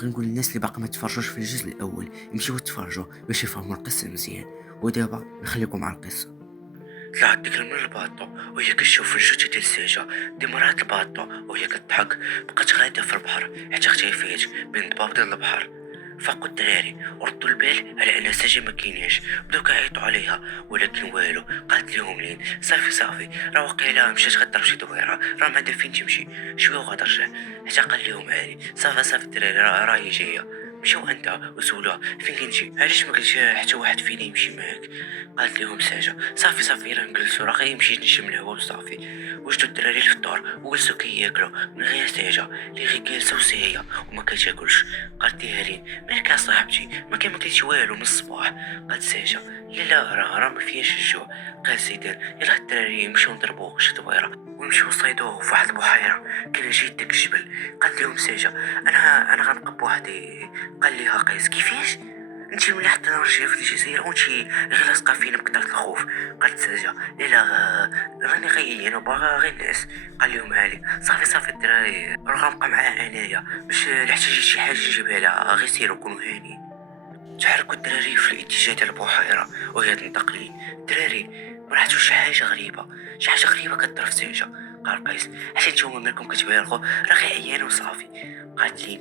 كنبغي نقول للناس اللي باقي ما تفرجوش في الجزء الاول يمشيو يتفرجوا باش يفهموا القصه مزيان. ودابا نخليكم على القصه. طلعت ديك من الباطو وهي كتشوف الجثه ديال السيجه دي مرات الباطو وهي كتضحك. بقات غاده في البحر حتى اختفيت بين الضباب ديال البحر. فاقوا الدراري وردوا البال على ان ساجي ما كايناش، بداو كيعيطوا عليها ولكن والو. قالت لهم لين صافي راه واقيلا مشات غضرب شي دويره، راه ما عندها فين تمشي، شويه وغترجع. حتى قال لهم علي صافي الدراري راهي جايه. مشاو انت وسولوها فين كنتي، علاش ما قلتش حتى واحد فينا يمشي معاك. قالت لهم ساجه صافي راه نجلسوا، راه غير مشيت نشم الهوا وصافي. وجدوا الدراري الفطور وجلسوا كياكلوا من غير ساجه اللي غير جالسه وساهيه وما كتاكلش. قالت لها ريم مالك يا صاحبتي ما كاينش والو من الصباح. قالت ساجه لا راه ما فياش الجوع. قال زيدان يلاه الدراري مشاو نضربوا شي دويره ونمشيو نصيدوه في واحد البحيره كاين جيت داك الجبل. قالت لهم ساجه انا غنبقى بوحدي. قال ليها قيس كيفاش انتي ملي حتى نرجع في الجزيره وانتي غير لاصقه فينا بكثره الخوف. قالت ساجه لا راني غير انا باغا غير الناس. قال لهم علي صافي الدراري راه غنبقى معاه انايا باش احتاجيت شي حاجه نجيبها لها، غير سيروا كونوا هانيين. تحركوا الدراري في الاتجاه ديال البحيره وهي تنتقلي. الدراري مرحتو شي حاجه غريبه كدر في ساجه. قال قيس حتى نتوما مالكم كتبالغوا راه غير عيان وصافي. قالت لي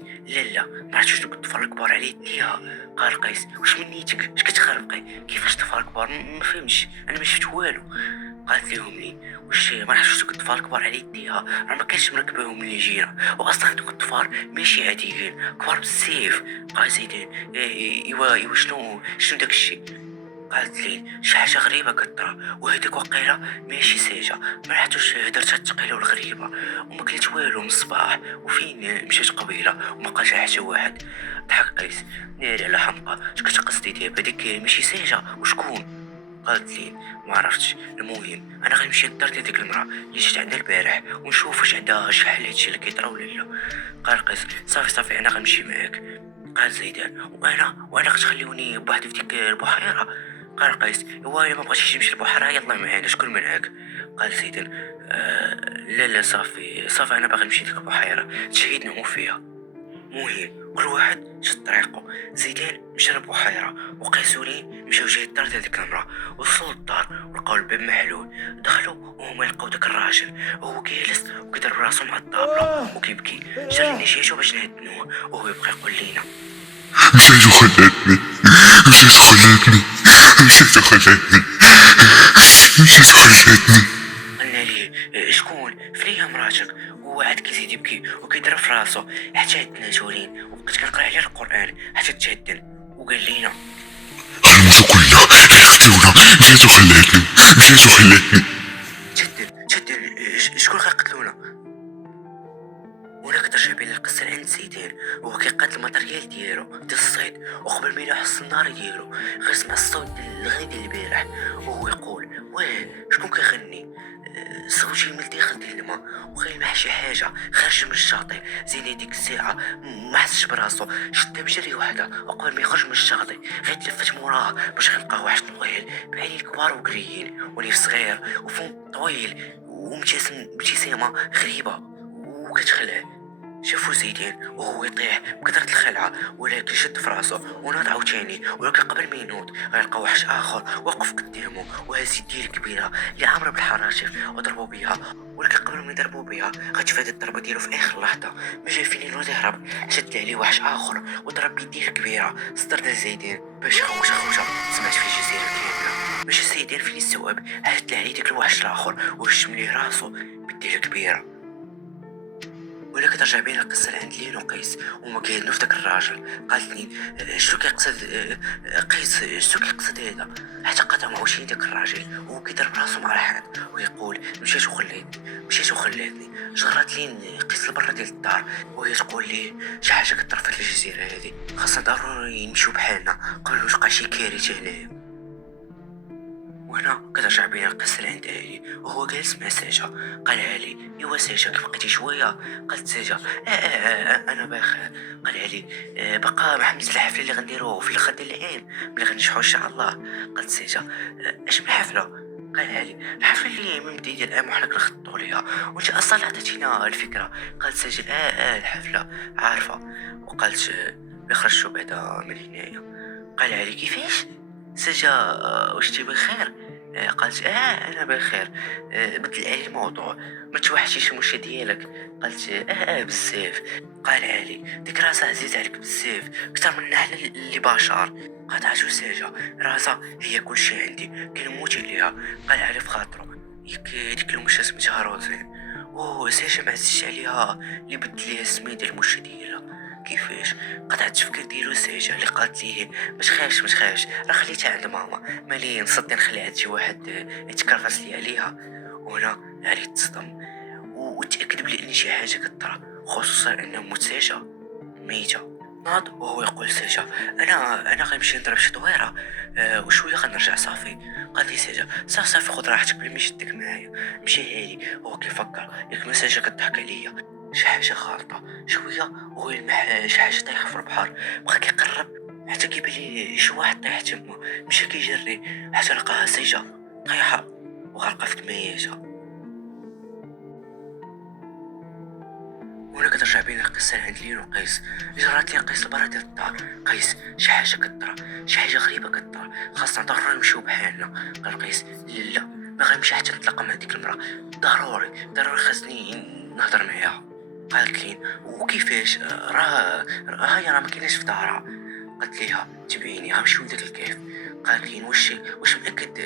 لا ما عرفتش دوك الطفل الكبار على يديها. قال قيس واش من نيتك اش كتخربقي كيفاش طفل كبار ما فهمتش انا ما شفت والو. قالت لهم لي واش ما عرفتش دوك الطفال كبار على يديها راه ما كانش مركبهم اللي جينا، واصلا دوك الطفال ماشي عاديين كبار بزاف. قال زيدان ايوا شنو داك الشيء. قالت لي شي حاجه غريبه كطرا وهذيك وقيله ماشي ساجه ما رحتوش هدرتها الثقيله والغريبه وما كليت والو من الصباح وفين مشيت قبيله وما قالش حتى واحد. ضحك قيس ناري على حمقى اش كتقصدي دابا ديك ماشي ساجه وشكون. قالت لي ما عرفتش، المهم انا غنمشي للدار ديال ديك المراه اللي جات عندنا البارح ونشوف واش عندها شحال هادشي اللي كيطرا ولا لا. قال قيس صافي انا غنمشي معاك. قال زيدان وانا غتخليوني بوحدي في ديك البحيره. قال قيس هو الا ما بغيتيش تمشي للبحيره يلا معانا شكون معاك. قال زيدان لا صافي انا باغي نمشي لديك البحيره تشهيد نعوم فيها. مهم كل واحد شد طريقه. زيدان مشى للبحيره وقيسولين مشاو جهه الدار ديال ديك المراه. وصلوا للدار ولقاو الباب محلول. دخلوا وهما يلقاو داك الراجل وهو جالس وكيضرب راسو مع الطابله وكيبكي. شرينا شيشو باش نهدنوه وهو يبقى يقول لينا مشيت وخلاتني مشيت وخلاتني. قلنا ليه شكون فريها مراتك. وهو عاد كيزيد يبكي وكيضرب في راسو حتى عدنا جولين وبقيت كنقرا عليه القران حتى تهدن وقال لينا غنموتو كلنا غيقتلونا مشيت وخلاتني. تهدن شكون غيقتلونا. وهنا كترجع بين القصه لعند زيدان وهو كيقاد الماتريال ديالو ديال الصيد وقبل ما يحس النار ديالو غير سمع الصوت ديال الغني ديال البارح وهو يقول واه شكون كيغني. صوتي من الداخل ديال الماء وغيلمح شي حاجه خارجه من الشاطئ. زين ديك الساعه ما حسش براسو شد بجري وحده وقبل ما يخرج من الشاطئ غير تلفت موراه باش غنلقاه واحد طويل بعينين كبار وكريين وليف صغير وفم طويل ومبتسم ابتسامه غريبه وكتخلع. شافو زيدان وهو يطيح بكثرة الخلعة ولكن شد في راسو وناض عاوتاني. ولكن قبل ما ينوض غيلقى وحش اخر واقف قدامه وهز يديه الكبيرة اللي عامرة بالحراشف وضربوا بها. ولكن قبل ما يضربوا بها غتفادى الضربة ديالو في اخر لحظة. ما جا فين ينوض يهرب شد عليه وحش اخر وضرب بيديه الكبيرة صدر ديال زيدان باش خوجه سمعت في الجزيرة كاملة. ماشي زيدان فين يستوعب هد عليه داك الوحش الاخر ورشم ليه راسو بيديه الكبيرة. ولا كترجع بين القصه لعند لين وقيس وما كيهدنوا في داك الراجل. قالت لين شنو كيقصد قيس شنو كيقصد هذا. حتى قطع معوشين داك الراجل وهو كيضرب راسو مع الحيط ويقول مشيت وخلاتني. جرات لين قيس لبرا ديال الدار وهي تقول ليه شي حاجه كطرا في الجزيره هذه خاصنا ضروري نمشيو بحالنا قبل ما تبقى شي كارثه هنايا. وهنا كترجع بين القصة لعند علي وهو جالس مع ساجة. قال علي ايوا ساجة كيف بقيتي شوية. قالت ساجة انا بخير. قال علي بقى محمس الحفلة اللي غنديروه في الاخر ديال العام ملي غنجحو ان شاء الله. قالت ساجة اش من حفلة. قال علي الحفلة اللي من بداية العام وحنا كنخططو ليها، وانت اصلا عطيتينا الفكرة. قالت سجل الحفلة عارفة. وقالت ملي خرجتو بعدا من هنايا. قال علي كيفاش؟ سجا واش انت بخير؟ قالت انا بخير. بدل علي الموضوع، ما توحشيش المشي ديالك؟ قالت بزاف. قال علي ديك راسها عزيز عليك بزاف اكثر من حنا اللي بشر. قطعتو ساجة راسها هي كلشي عندي كنموتي ليها. قال علي في خاطرو ياك ديك المشا سميتها روزين. ساجة معزيش عليها اللي بدل ليها السمية ديال المشا ديالها. كيفاش؟ قطع التفكير ديالو ساجة اللي قالت ليه ما تخافش ما تخافش راه خليتها عند ماما، مالي نصدي نخلي عند شي واحد يتكرفس لي عليها. وهنا علي تصدم وتأكد بلي ان شي حاجة كطرا، خصوصا ان موت ساجة ميتة. ناض وهو يقول ساجة انا غنمشي نضرب شي دويرة وشوية غنرجع صافي. قال لي ساجة صافي خذ راحتك بلا ما يشدك معايا. مشى علي هو كيفكر ياك ما ساجة كضحك عليا، شي حاجة غلطة. شوية وهو يلمح شي حاجة طايحة في البحر، بقى كيقرب حتى كيبان ليه شي واحد طايح تما. مشى كيجري حتى لقاها ساجة طايحة وغرقة في دميتها. وهنا كترجع بين القصة لعند لين وقيس. جرات لين قيس لبرا ديال الدار. قيس شي حاجة كطرا، شي حاجة غريبة كطرا، خاصنا ضروري نمشيو بحالنا. قال قيس لا ما غنمشي حتى نتلاقى مع ديك المرا، ضروري خاصني نهضر معاها. قالت لين وكيفاش؟ راه ما كايناش في دارها. قالت ليها تبعيني غنمشيو لداك الكيف. قالت لين واش متأكد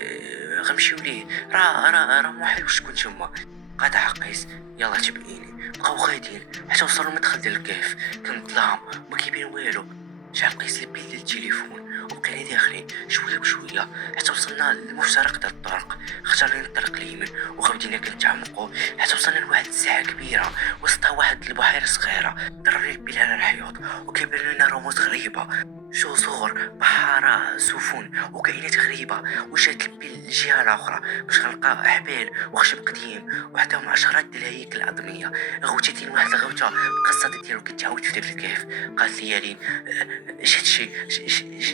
غنمشيو ليه؟ راه محال واش تكون تما. قاطع قيس يلا تبعيني. بقاو غاديين حتى وصلوا المدخل ديال الكهف، كان ظلام ما كيبين والو. شعل قيس لي بيل التليفون وبقينا داخلين شويه بشويه حتى وصلنا للمفترق ديال الطرق. اختارنا الطريق اليمين وغاديين كنتعمقوا حتى وصلنا لواحد الساحه كبيره وسطها واحد البحيره صغيره ضروري البيل على الحيوط، وكيبان لنا رموز غريبه، جزر بحارة سفن وكائنات غريبة. وجات البيل الجهة الأخرى باش غنلقى أحبال وخشب قديم وحداهم عشرات ديال الهياكل العظمية. غوتتين واحد الغوتة القصة ديالو كتعاود في داك الكهف. قالت لي لين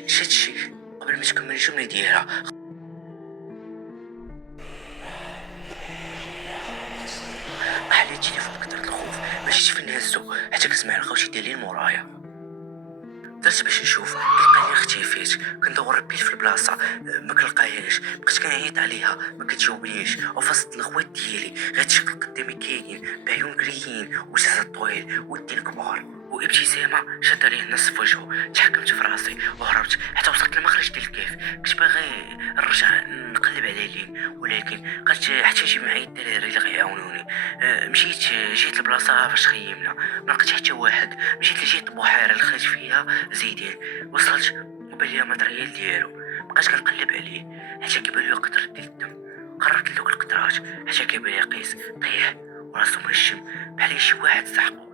شتشي قبل ما تكمل الجملة ديالها. طاح لي التليفون بكثرة الخوف ما جيتش فين نهزو حتى كنسمع الغوتي ديالي مورايا. درت باش نشوف كلقاني اختفيت، كندور البيل في البلاصه ما كنلقاهاش، بقيت كنعيط عليها ما كتجاوبنيش. وفصلت الخوات ديالي غير شكل قدامي كاينين بعيون كريين وجسد طويل ودين كبار وابتسامه شاد عليه نصف وجهه. تحكمت في راسي وهربت حتى وصلت للمخرج ديال الكيف. كنت باغي نرجع نقلب على لين ولكن قلت حتى نجيب معايا الدراري اللي غيعاونوني. جيت البلاصه فاش خيمنا ما لقيت حتى واحد. مشيت لجهه البحيره اللي خرج فيها زيدين، وصلت وبان لي ماتريال ديالو. بقيت كنقلب عليه حتى كيبان لي قطره ديال الدم. قررت لوك القطرات حتى كيبان لي قيس طيح وراسو منشم بحال شي واحد سحقو.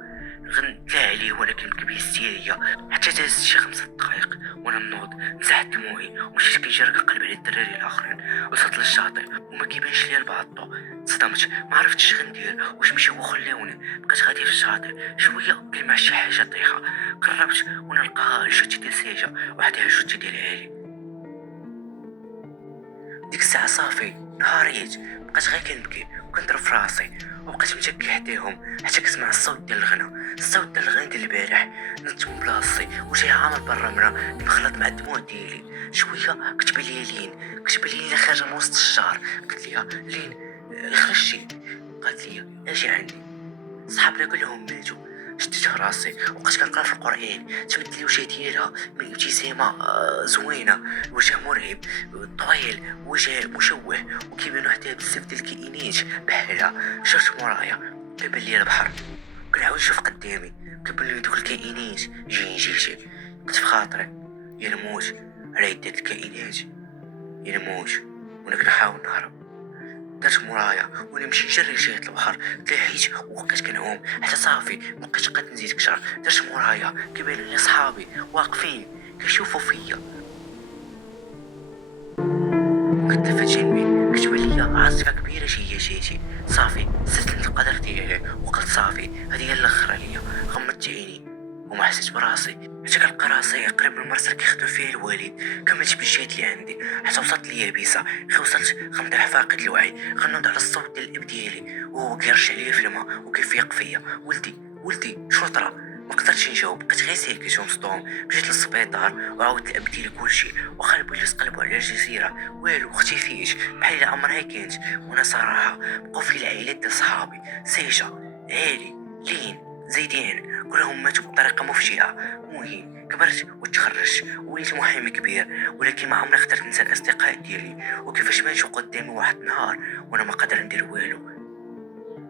غنتلا عليه وانا كنبكي بهستيريا حتى دازت شي 5 دقايق وانا منوض مسحت دموعي ومشيت كنجري كنقلب على الدراري الاخرين. وصلت للشاطئ وما كيبانش ليا الباطو. تصدمت ما عرفتش غندير، واش نمشيو وخلاوني. بقيت غادي في الشاطئ شويه كلمع شي حاجه طايحه. قربت وانا نلقى الجوتي ديال ساجه وحدها الجوتي ديال علي. ديك الساعه صافي نهاريت بقيت غير كنبكي وكنضرب في راسي وبقيت متكي حداهم حتى كنسمع الصوت ديال الغنى، الصوت ديال الغنى ديال البارح. نط من بلاصتي وجاي عامر بالرمله مخلط مع الدموع ديالي. شويه كتبان ليا لين خارجه من وسط الشجر. قلت ليها لين خرجتي؟ قالت لي اجي عندي صحابنا كلهم ماتوا. شديت راسي وبقيت كنقرا في القران. تبدل لي الوجه ديالها من ابتسامه زوينه، وجه مرعب طويل، وجه مشوه وكيبانو حتى بزاف ديال الكائنات بحالها. شفت مورايا كيبان لي البحر، كنعاود نشوف قدامي كيبان لي دوك الكائنات جيتي. قلت في خاطري يا نموت على يد الكائنات يا نموت وانا كنحاول نهرب. درت مورايا وانا نمشي نجري لجهه البحر. تلاحيت وبقيت كنعوم حتى صافي مبقيتش قادر نزيد كثر. درت مورايا كيبانوا لي صحابي واقفين كيشوفوا فيا. كنت في جنبي كتبان ليا عاصفه كبيره جاتي. صافي استسلمت القدر ديالي وقلت صافي هذه هي الاخر عليا. غمضت عيني وما حسيت براسي حتى كنلقى راسي قريب من المرسل كيخدم فيه الوالد. كملت بالجهد اللي عندي حتى وصلت لليابسة. وصلت غنطيح فاقد الوعي. غنوض على الصوت ديال الاب ديالي وهو كيرشع ليا في الماء وكيفيق فيا. ولدي شنو طرا؟ ما قدرتش نجاوب، بقيت غير ساكت ومصدوم. مشيت للسبيطار وعاودت الاب ديالي كلشي. واخا البوليس قلبوا على الجزيره والو، اختفيت بحال الا عمرها كانت. وانا صراحه بقاو في العائلات ديال صحابي، سيجا، علي، لين، زيدان، كلهم ماتوا بطريقه مفجعه. المهم كبرت وتخرجت ووليت محامي كبير، ولكن ما عمري قدرت ننسى الاصدقاء ديالي وكيفاش ماتوا قدامي واحد النهار وانا ما قادر ندير والو.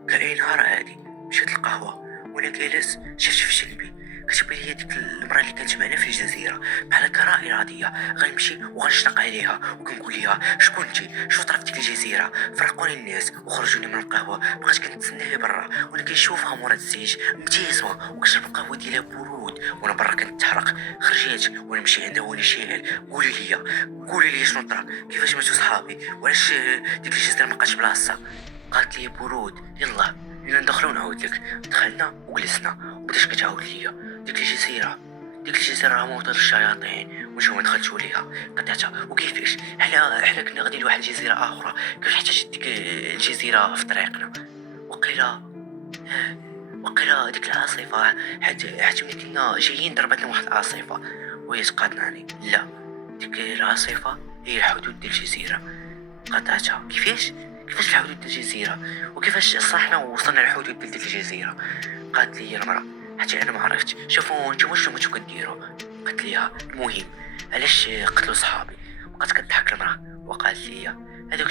كاين نهار عادي مشيت القهوه وانا جالس شفت في جنبي كتبان ليا ديك المراه اللي كانت معنا في الجزيره بحال كرائي راضيه. غنمشي وغنشنق عليها وكنقول ليها شكون انتي؟ شنو طرا في ديك الجزيره؟ فرقوني الناس وخرجوني من القهوه. بقيت كنتسناها برا وانا كنشوفها مورا الزيج مبتسمه وكتشرب القهوه ديالها برود وانا برا كنتحرق. خرجت وانا نمشي عندها وانا شاعل. قولي لي شنو طرا؟ كيفاش ماتوا صحابي؟ وعلاش ديك الجزيره ما بقاتش بلاصتها؟ قالت لي برود. يلا ندخلو ونعاود لك. دخلنا وجلسنا وبدات كتعاود ليا ديك الجزيره راه موطن الشياطين ونتوما دخلتوا ليها قطعتها. وكيفاش حنا كنا غاديين لواحد الجزيره اخرى، كيفاش حتى ديك الجزيره في طريقنا؟ وقيلا ديك العاصفه، حيت ملي كنا جايين ضربت لنا واحد العاصفه وهي تقاطعني. لا، ديك العاصفه هي الحدود ديال الجزيره قطعتها. كيفاش الحدود ديال الجزيره؟ وكيفاش صحنا ووصلنا للحدود ديال الجزيره؟ قالت لي المراه حتى انا ما عرفتش. شوفوا نتوما شنو كديروا؟ قلت ليها المهم علاش قتلوا صحابي؟ بقات كضحك المراه وقالت لي هذوك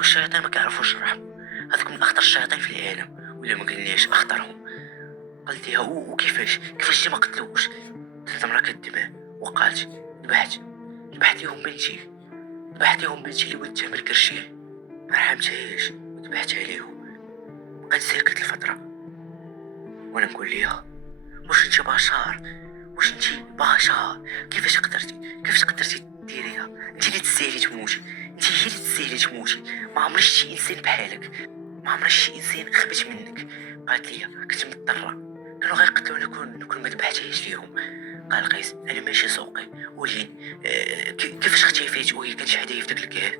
الشياطين ما كيعرفوش الرحم. هذوك من اخطر الشياطين في العالم، ولا ما قلناش اخطرهم. قلت ليها وكيفاش ما قتلوش؟ قالت المراه كدمع وقالت ذبحتيهم بنتي اللي ولدتها من الكرشيه، ما رحمتهاش وذبحت عليهم. بقيت ساكت لفتره وانا نقول ليها واش انت بشر؟ كيفاش قدرتي ديريها؟ انت اللي تستاهلي تموتي. ما عمرش شي انسان بحالك، ما عمرش شي انسان خبت منك. قالت لي كنت مضطره، كانوا غير قتلوني كون ما ذبحتيش ليهم. قال قيس انا ماشي سوقي. ولين كيفاش اختفيت وهي كانت حدايا في داك الكهف؟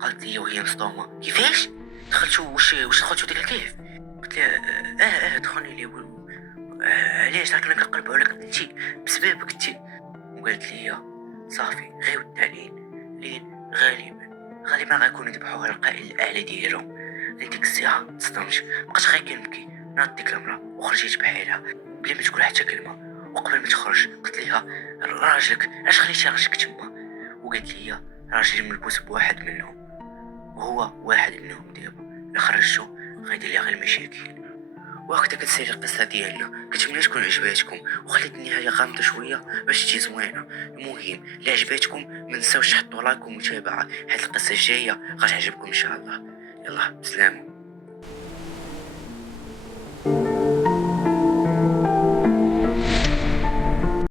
قالت لي وهي مصدومه كيفاش دخلتوا واش دخلتوا داك الكهف؟ قلت لها دخلني ليه. علاش؟ راه كنا كنقلبوا عليك انتي بسببك انتي. وقالت لي صافي غير لين غالبا غيكونوا ذبحوها القائد الاعلى ديالهم. ديك الساعه تصدمت، بقيت غير كنبكي. ناضت ديك المراه وخرجت بحالها بلا ما تقول حتى كلمه. وقبل ما تخرج قلت ليها راجلك علاش خليتي راجلك تما؟ وقالت لي راجلي ملبوس بواحد منهم وهو واحد منهم دابا، الا خرجتو غيدير لي غير المشاكل. وهكذا كتسالي القصه ديالنا. كنتمنى تكون عجباتكم وخليت النهايه غامضه شويه باش تجي زوينه. المهم الا عجباتكم ما تنساوش تحطوا لايك ومتابعه، حيت القصه الجايه غتعجبكم ان شاء الله. يلا سلام.